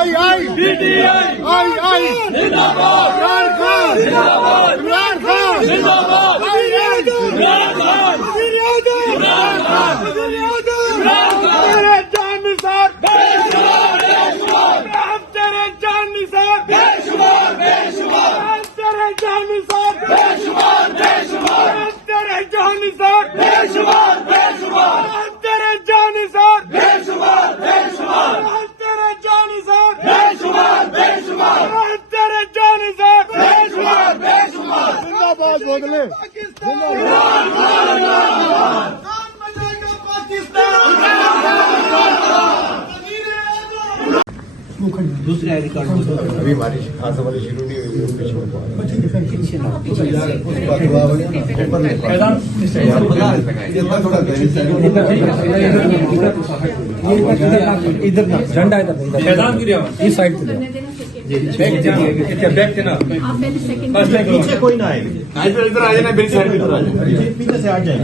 आई PTI आई जिंदाबाद इमरान खान जिंदाबाद इमरान खान जिंदाबाद इमरान खान इमरान खान इमरान खान तेरे जान निसार बेशुमार बेशुमार हम तेरे जान निसार बेशुमार बेशुमार हम तेरे जान निसार बेशुमार बेशुमार हम तेरे जान निसार बेशुमार बेशुमार हम तेरे जान निसार बेशुमार बेशुमार हम तेरे जान निसार बेशुमार बेशुमार हम तेरे जान निसार बेशुमार बेशुमार जिंदाबाद बोले इमरान खान जिंदाबाद दूसरे आई कार्ड अभी बारिश खास वाली शुरू नहीं हुई इधर ना झंडा इधर इस साइड से पीछे कोई ना आए इधर आ जाना मेरी साइड इधर आ जाए पीछे से आ जाए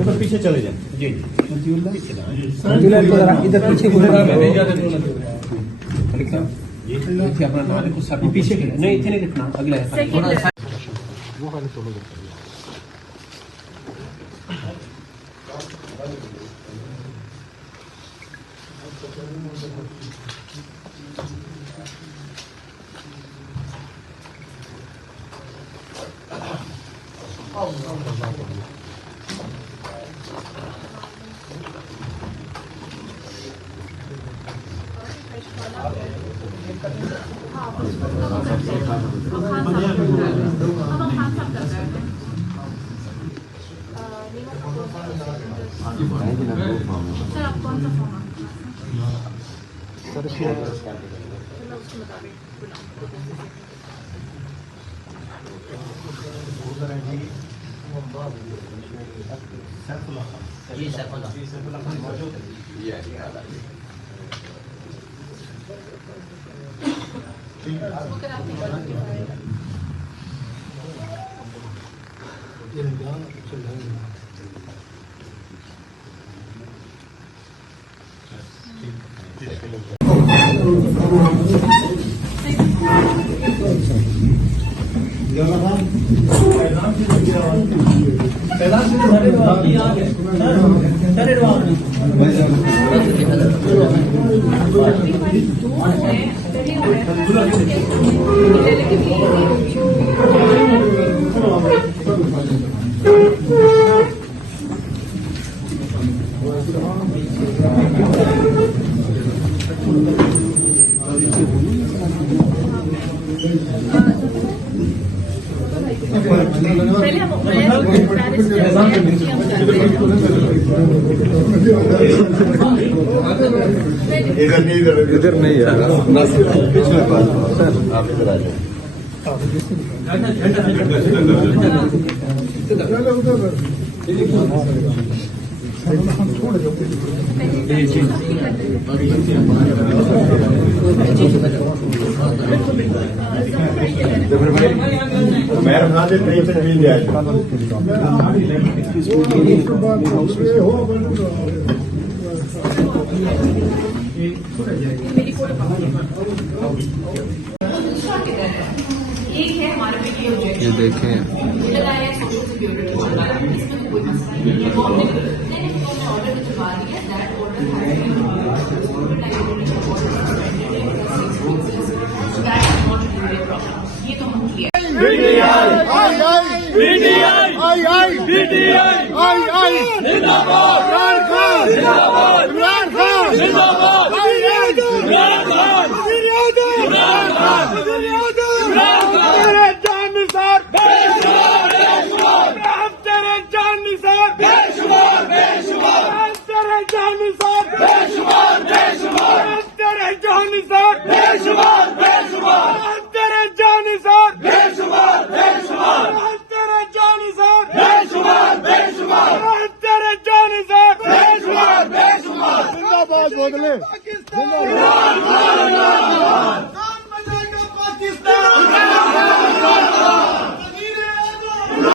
ऊपर पीछे चले जाए जी इधर पीछे अपना नाम कुछ पीछे नहीं इतने नहीं लिखना अगला है वो वाले तो सर आप कौन सा फॉर्म इधर नहीं है पिछले पास आप इधर आ जाए मेरे हाथ में नहीं से मिल जाए एक है हमारे ये देखें जिंदाबाद इमरान खान जिंदाबाद इमरान खान जिंदाबाद